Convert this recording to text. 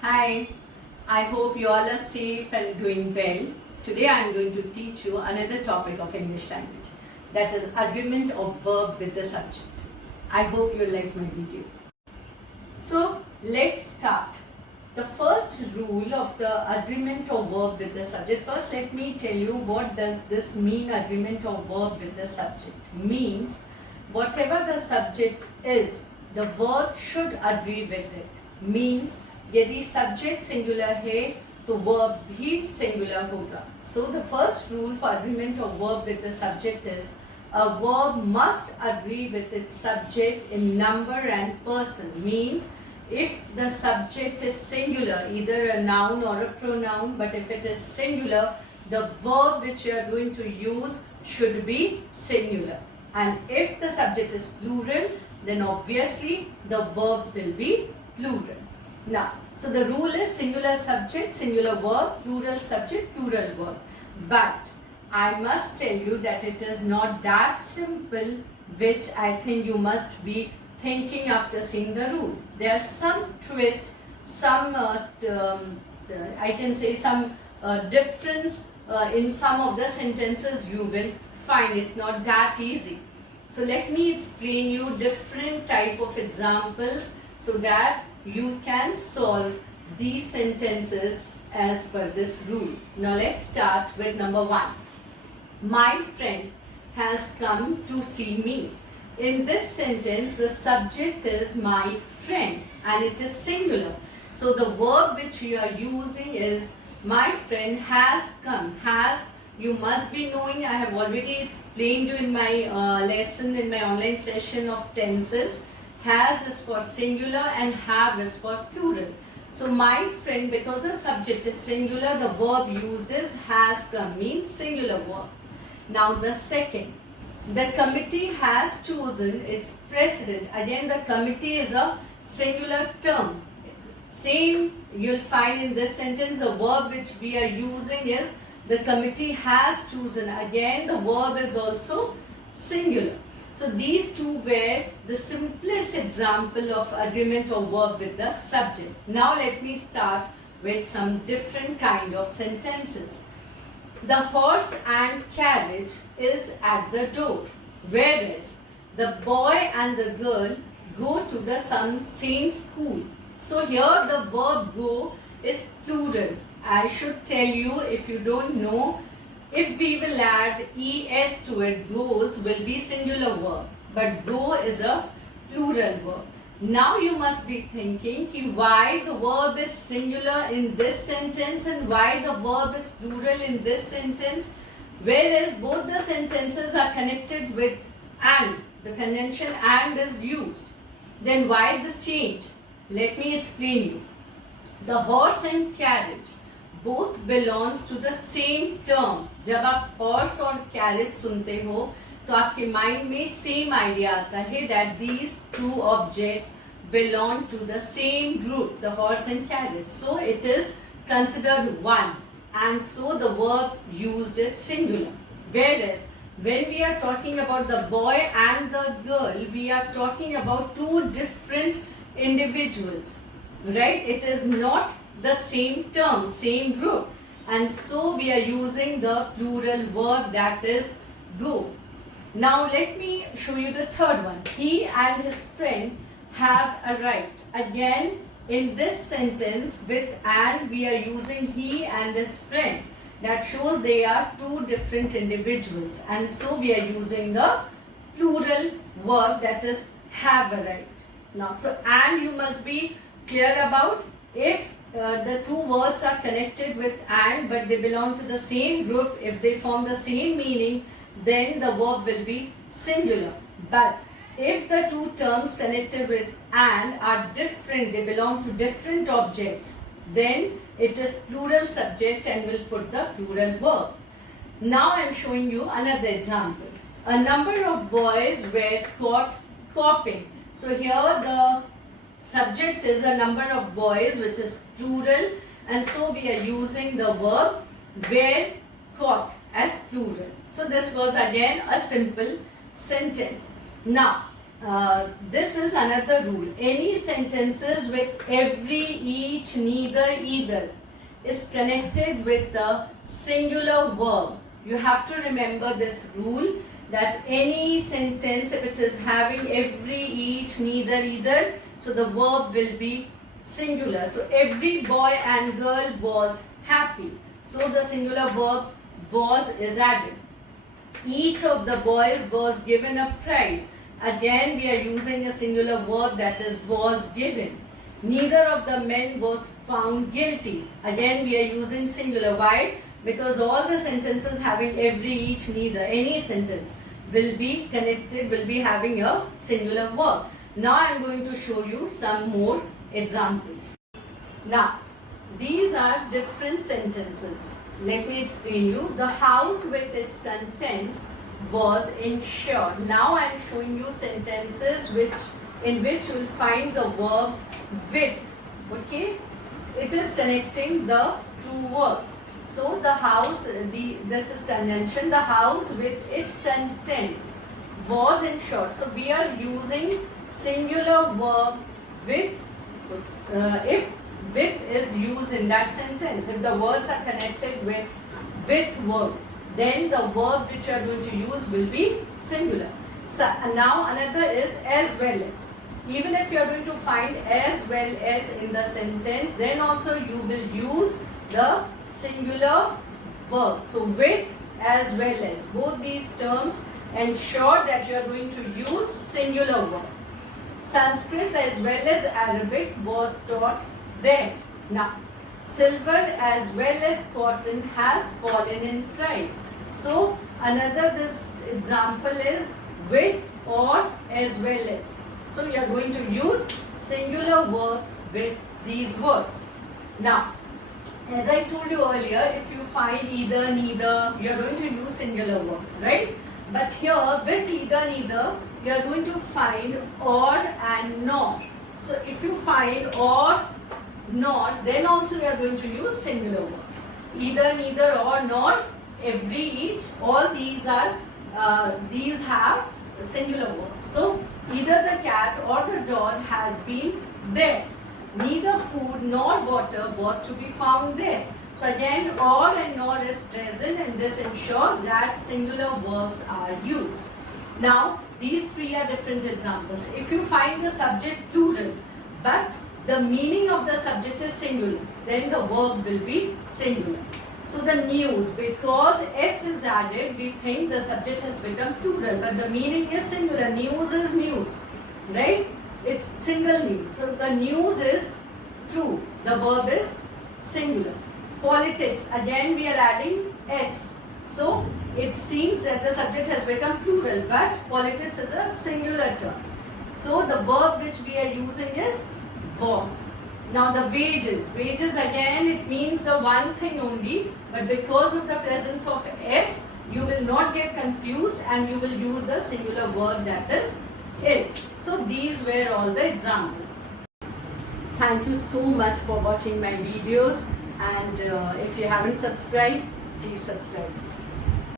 Hi, I hope you all are safe and doing well. Today I am going to teach you another topic of English language, that is agreement of verb with the subject. I hope you like my video. So let's start. The first rule of the agreement of verb with the subject. First let me tell you what does this mean, agreement of verb with the subject. Means whatever the subject is, the verb should agree with it. Means यदि subject singular है तो verb भी singular होगा. So the first rule for agreement of verb with the subject is a verb must agree with its subject in number and person. Means if the subject is singular, either a noun or a pronoun, but if it is singular, the verb which you are going to use should be singular. And if the subject is plural, then obviously the verb will be plural. Now, so the rule is singular subject, singular verb, plural subject, plural verb. But I must tell you that it is not that simple, which I think you must be thinking after seeing the rule. There are some twists, some I can say some difference in some of the sentences you will find. It's not that easy. So let me explain you different type of examples so that you can solve these sentences as per this rule. Now let's start with number 1. My friend has come to see me. In this sentence, the subject is my friend and it is singular. So the verb which we are using is my friend has come. Has, you must be knowing, I have already explained you in my lesson, in my online session of tenses. Has is for singular and have is for plural. So my friend, because the subject is singular, the verb used is has come, means singular verb. Now the second, the committee has chosen its president. Again, the committee is a singular term. Same you'll find in this sentence, the verb which we are using is the committee has chosen. Again, the verb is also singular. So these two were the simplest example of agreement of verb with the subject. Now let me start with some different kind of sentences. The horse and carriage is at the door, whereas the boy and the girl go to the same school. So here the verb go is plural. I should tell you, if you don't know, if we will add es to it, goes will be singular verb, but go is a plural verb. Now you must be thinking why the verb is singular in this sentence and why the verb is plural in this sentence, whereas both the sentences are connected with and. The conjunction and is used. Then why this change? Let me explain you. The horse and carriage both belongs to the same term. जब आप horse और carriage सुनते हो तो आपके mind में same idea आता है that these two objects belong to the same group, the horse and carriage. So it is considered one, and so the verb used is singular. Whereas when we are talking about the boy and the girl, we are talking about two different individuals, right? It is not the same term, same group, and so we are using the plural verb, that is go. Now let me show you the third one. He and his friend have arrived. Again, in this sentence with and, we are using he and his friend. That shows they are two different individuals, and so we are using the plural verb, that is have arrived. Now, so and you must be clear about, if the two words are connected with and but they belong to the same group, if they form the same meaning, then the verb will be singular. But if the two terms connected with and are different, they belong to different objects, then it is plural subject and will put the plural verb. Now I am showing you another example. A number of boys were caught copying. So here the subject is a number of boys, which is plural, and so we are using the verb were caught as plural. So this was again a simple sentence. Now this is another rule. Any sentences with every, each, neither, either is connected with the singular verb. You have to remember this rule, that any sentence, if it is having every, each, neither, either, so the verb will be singular. So every boy and girl was happy. So the singular verb was is added. Each of the boys was given a prize. Again we are using a singular verb, that is was given. Neither of the men was found guilty. Again we are using singular. Why? Because all the sentences having every, each, neither, any sentence will be connected, will be having a singular verb. Now I am going to show you some more examples. Now these are different sentences. Let me explain you. The house with its contents was insured. Now I am showing you sentences in which you will find the verb with. Okay, it is connecting the two words. So the house, this is conjunction. The house with its contents was insured. So we are using singular verb with. If with is used in that sentence, if the words are connected with verb, then the verb which you are going to use will be singular. So now another is as well as. Even if you are going to find as well as in the sentence, then also you will use the singular verb. So with as well as, both these terms ensure that you are going to use singular verb. Sanskrit as well as Arabic was taught there. Now, silver as well as cotton has fallen in price. So, another this example is with or as well as. So, you are going to use singular verbs with these words. Now, as I told you earlier, if you find either, neither, you are going to use singular verbs, right? But here, with either, neither, you are going to find or and nor. So, if you find or, nor, then also you are going to use singular verbs. Either, neither, or, nor, every, each, all these are, these have singular verbs. So, either the cat or the dog has been there. Neither food nor water was to be found there. So again, or and nor is present, and this ensures that singular verbs are used. Now, these three are different examples. If you find the subject plural, but the meaning of the subject is singular, then the verb will be singular. So the news, because S is added, we think the subject has become plural, but the meaning is singular. News is news, right? It's single news. So the news is true. The verb is singular. Politics, again we are adding S. So it seems that the subject has become plural, but politics is a singular term. So the verb which we are using is was. Now the wages again, it means the one thing only, but because of the presence of S, you will not get confused and you will use the singular verb, that is. So these were all the examples. Thank you so much for watching my videos, and if you haven't subscribed, please subscribe.